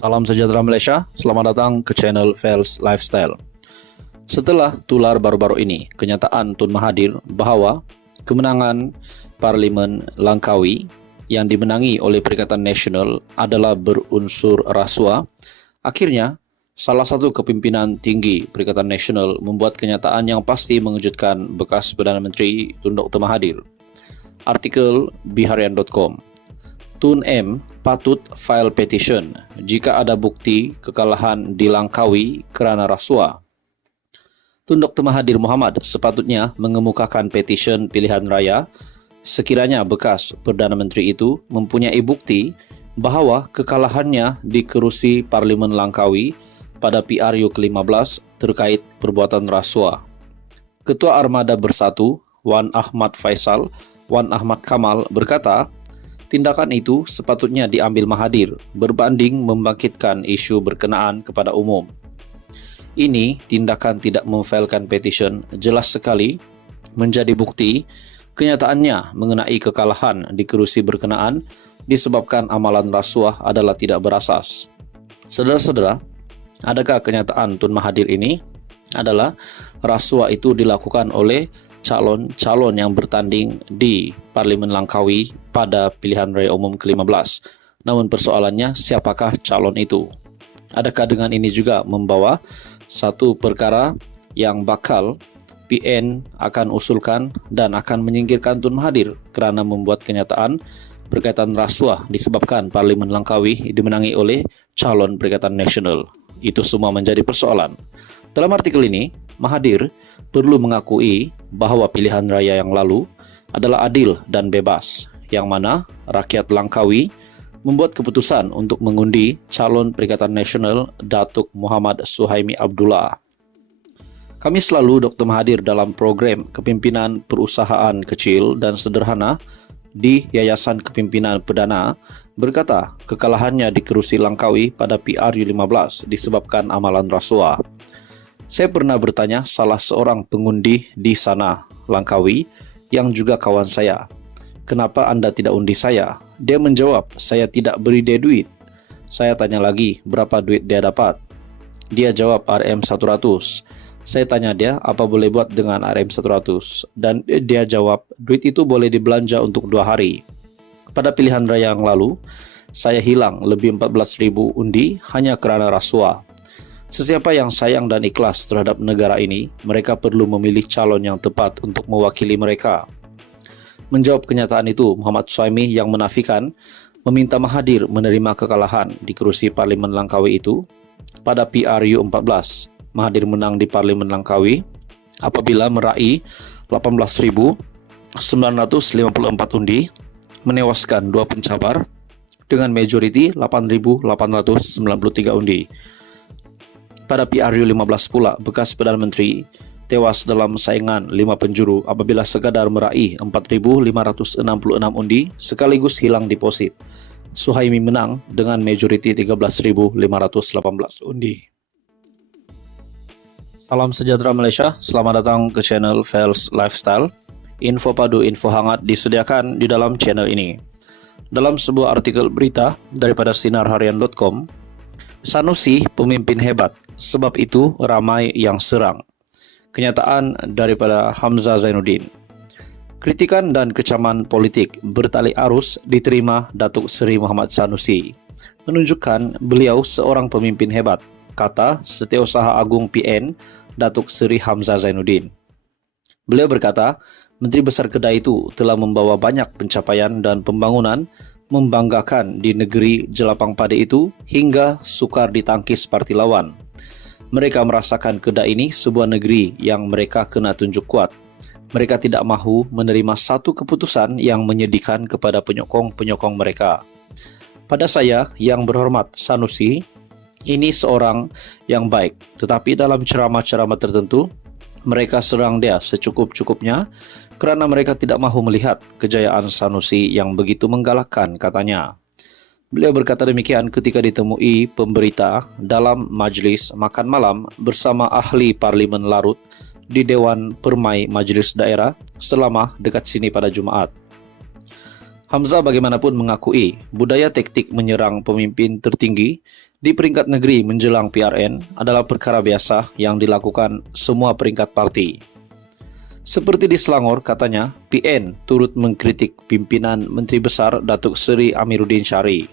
Salam sejahtera Malaysia, selamat datang ke channel Fels Lifestyle. Setelah tular baru-baru ini, kenyataan Tun Mahathir bahawa kemenangan Parlimen Langkawi yang dimenangi oleh Perikatan Nasional adalah berunsur rasuah, akhirnya salah satu kepimpinan tinggi Perikatan Nasional membuat kenyataan yang pasti mengejutkan bekas Perdana Menteri Tun Dr. Mahathir. Artikel biharian.com. Tun M patut file petition jika ada bukti kekalahan di Langkawi kerana rasuah. Tun Dr. Mahathir Mohamad sepatutnya mengemukakan petition pilihan raya sekiranya bekas Perdana Menteri itu mempunyai bukti bahawa kekalahannya di kerusi Parlimen Langkawi pada PRU ke-15 terkait perbuatan rasuah. Ketua Armada Bersatu, Wan Ahmad Faisal, Wan Ahmad Kamal berkata, tindakan itu sepatutnya diambil Mahathir berbanding membangkitkan isu berkenaan kepada umum. Ini tindakan tidak memfailkan petition jelas sekali menjadi bukti kenyataannya mengenai kekalahan di kerusi berkenaan disebabkan amalan rasuah adalah tidak berasas. Saudara-saudara, adakah kenyataan Tun Mahathir ini adalah rasuah itu dilakukan oleh calon-calon yang bertanding di Parlimen Langkawi pada pilihan raya umum ke-15. Namun persoalannya, siapakah calon itu? Adakah dengan ini juga membawa satu perkara yang bakal PN akan usulkan dan akan menyingkirkan Tun Mahathir kerana membuat kenyataan berkaitan rasuah disebabkan Parlimen Langkawi dimenangi oleh calon Perikatan Nasional? Itu semua menjadi persoalan. Dalam artikel ini, Mahathir perlu mengakui bahawa pilihan raya yang lalu adalah adil dan bebas, yang mana rakyat Langkawi membuat keputusan untuk mengundi calon Perikatan Nasional Datuk Muhammad Suhaimi Abdullah. Kami selalu Dr. Mahathir dalam program Kepimpinan Perusahaan Kecil dan Sederhana di Yayasan Kepimpinan Perdana berkata kekalahannya di kerusi Langkawi pada PRU 15 disebabkan amalan rasuah. Saya pernah bertanya salah seorang pengundi di sana, Langkawi, yang juga kawan saya, kenapa anda tidak undi saya? Dia menjawab, saya tidak beri dia duit. Saya tanya lagi, berapa duit dia dapat? Dia jawab RM100. Saya tanya dia, apa boleh buat dengan RM100? Dan dia jawab, duit itu boleh dibelanja untuk 2 hari. Pada pilihan raya yang lalu, saya hilang lebih 14,000 undi hanya kerana rasuah. Sesiapa yang sayang dan ikhlas terhadap negara ini, mereka perlu memilih calon yang tepat untuk mewakili mereka. Menjawab kenyataan itu, Muhammad Suhaimi yang menafikan meminta Mahathir menerima kekalahan di kerusi Parlimen Langkawi itu pada PRU 14. Mahathir menang di Parlimen Langkawi apabila meraih 18,954 undi, menewaskan 2 pencabar dengan majoriti 8,893 undi. Pada PRU 15 pula, bekas Perdana Menteri tewas dalam saingan 5 penjuru apabila sekadar meraih 4,566 undi sekaligus hilang deposit. Suhaimi menang dengan majoriti 13,518 undi. Salam sejahtera Malaysia, selamat datang ke channel Fels Lifestyle. Info padu, info hangat disediakan di dalam channel ini. Dalam sebuah artikel berita daripada sinarharian.com, Sanusi pemimpin hebat, sebab itu ramai yang serang. Kenyataan daripada Hamzah Zainuddin. Kritikan dan kecaman politik bertali arus diterima Datuk Seri Muhammad Sanusi, menunjukkan beliau seorang pemimpin hebat, kata Setiausaha Agung PN Datuk Seri Hamzah Zainuddin. Beliau berkata, Menteri Besar Kedah itu telah membawa banyak pencapaian dan pembangunan membanggakan di negeri jelapang padi itu hingga sukar ditangkis parti lawan. Mereka merasakan Kedah ini sebuah negeri yang mereka kena tunjuk kuat. Mereka tidak mahu menerima satu keputusan yang menyedihkan kepada penyokong-penyokong mereka. Pada saya yang berhormat Sanusi, ini seorang yang baik, tetapi dalam ceramah-ceramah tertentu, mereka serang dia secukup-cukupnya kerana mereka tidak mahu melihat kejayaan Sanusi yang begitu menggalakkan, katanya. Beliau berkata demikian ketika ditemui pemberita dalam majlis makan malam bersama ahli Parlimen Larut di Dewan Permai Majlis Daerah selama dekat sini pada Jumaat. Hamzah bagaimanapun mengakui budaya taktik menyerang pemimpin tertinggi di peringkat negeri menjelang PRN adalah perkara biasa yang dilakukan semua peringkat parti. Seperti di Selangor, katanya, PN turut mengkritik pimpinan Menteri Besar Datuk Seri Amiruddin Syari.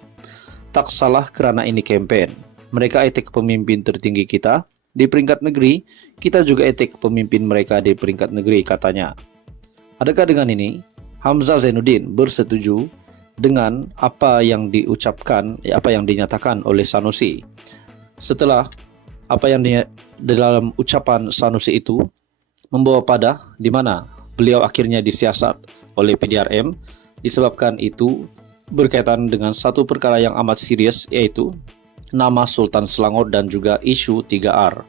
Tak salah kerana ini kempen. Mereka etik pemimpin tertinggi kita. Di peringkat negeri, kita juga etik pemimpin mereka di peringkat negeri, katanya. Adakah dengan ini, Hamzah Zainuddin bersetuju dengan apa yang diucapkan, apa yang dinyatakan oleh Sanusi? Setelah apa yang dalam ucapan Sanusi itu membawa pada di mana beliau akhirnya disiasat oleh PDRM, disebabkan itu berkaitan dengan satu perkara yang amat serius, yaitu nama Sultan Selangor dan juga isu 3R.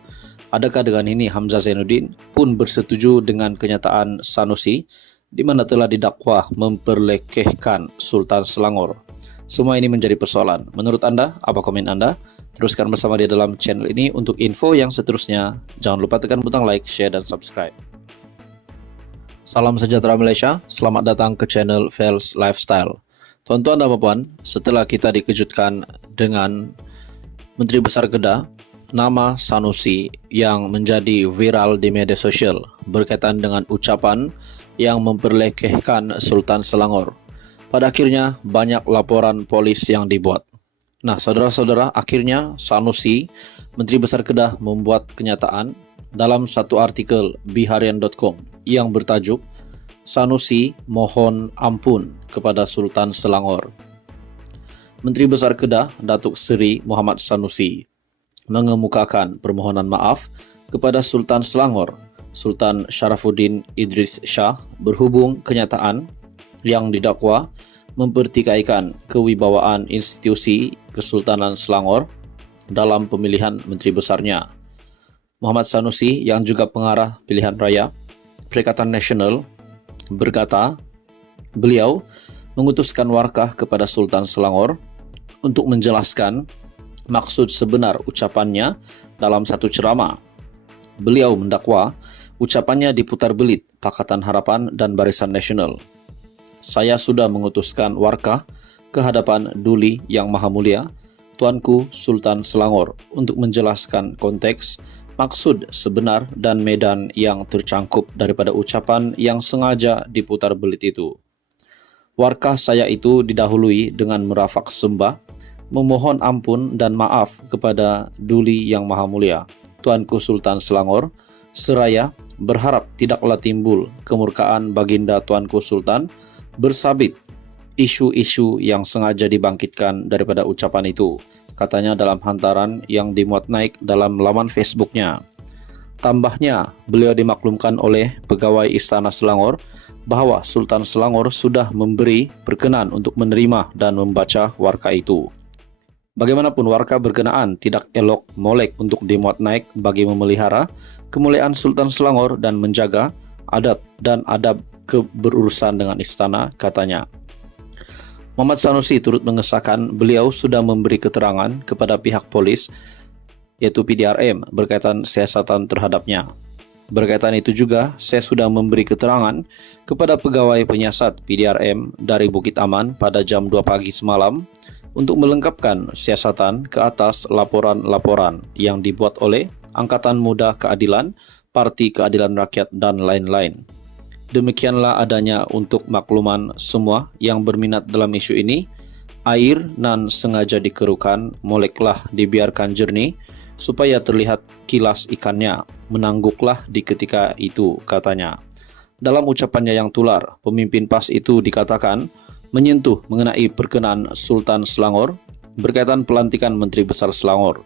Adakah dengan ini Hamzah Zainuddin pun bersetuju dengan kenyataan Sanusi di mana telah didakwa memperlekehkan Sultan Selangor? Semua ini menjadi persoalan. Menurut Anda, apa komen Anda? Teruskan bersama dia dalam channel ini untuk info yang seterusnya. Jangan lupa tekan butang like, share, dan subscribe. Salam sejahtera Malaysia, selamat datang ke channel Fels Lifestyle. Tuan-tuan dan puan, setelah kita dikejutkan dengan Menteri Besar Kedah, nama Sanusi yang menjadi viral di media sosial berkaitan dengan ucapan yang memperlekehkan Sultan Selangor. Pada akhirnya banyak laporan polis yang dibuat. Nah, saudara-saudara, akhirnya Sanusi, Menteri Besar Kedah, membuat kenyataan dalam satu artikel biharian.com yang bertajuk Sanusi mohon ampun kepada Sultan Selangor. Menteri Besar Kedah, Datuk Seri Muhammad Sanusi, mengemukakan permohonan maaf kepada Sultan Selangor, Sultan Sharafuddin Idris Shah, berhubung kenyataan yang didakwa mempertikaikan kewibawaan institusi Kesultanan Selangor dalam pemilihan menteri besarnya. Muhammad Sanusi yang juga pengarah pilihan raya Perikatan Nasional berkata, beliau mengutuskan warkah kepada Sultan Selangor untuk menjelaskan maksud sebenar ucapannya dalam satu ceramah. Beliau mendakwa ucapannya diputar belit Pakatan Harapan dan Barisan Nasional. Saya sudah mengutuskan warkah ke hadapan Duli Yang Maha Mulia, Tuanku Sultan Selangor, untuk menjelaskan konteks, maksud sebenar dan medan yang tercangkup daripada ucapan yang sengaja diputar belit itu. Warkah saya itu didahului dengan merafak sembah, memohon ampun dan maaf kepada Duli Yang Maha Mulia, Tuanku Sultan Selangor, seraya berharap tidaklah timbul kemurkaan baginda Tuanku Sultan bersabit isu-isu yang sengaja dibangkitkan daripada ucapan itu, katanya dalam hantaran yang dimuat naik dalam laman Facebooknya. Tambahnya, beliau dimaklumkan oleh pegawai Istana Selangor bahawa Sultan Selangor sudah memberi perkenan untuk menerima dan membaca warka itu. Bagaimanapun warka berkenaan tidak elok molek untuk dimuat naik bagi memelihara kemuliaan Sultan Selangor dan menjaga adat dan adab keberurusan dengan istana, katanya. Muhammad Sanusi turut mengesahkan beliau sudah memberi keterangan kepada pihak polis, yaitu PDRM, berkaitan siasatan terhadapnya. Berkaitan itu juga, saya sudah memberi keterangan kepada pegawai penyiasat PDRM dari Bukit Aman pada jam 2 pagi semalam untuk melengkapkan siasatan ke atas laporan-laporan yang dibuat oleh Angkatan Muda Keadilan, Parti Keadilan Rakyat, dan lain-lain. Demikianlah adanya untuk makluman semua yang berminat dalam isu ini. Air nan sengaja dikerukan moleklah dibiarkan jernih supaya terlihat kilas ikannya, menangguklah di ketika itu, katanya. Dalam ucapannya yang tular, pemimpin PAS itu dikatakan menyentuh mengenai perkenan Sultan Selangor berkaitan pelantikan Menteri Besar Selangor.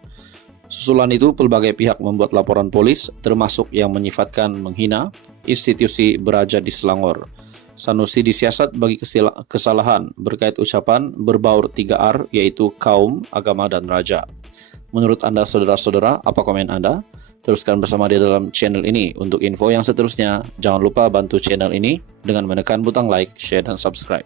Susulan itu, pelbagai pihak membuat laporan polis, termasuk yang menyifatkan menghina institusi beraja di Selangor. Sanusi disiasat bagi kesalahan berkait ucapan berbaur 3R, yaitu kaum, agama, dan raja. Menurut Anda, saudara-saudara, apa komen Anda? Teruskan bersama dia dalam channel ini. Untuk info yang seterusnya, jangan lupa bantu channel ini dengan menekan butang like, share, dan subscribe.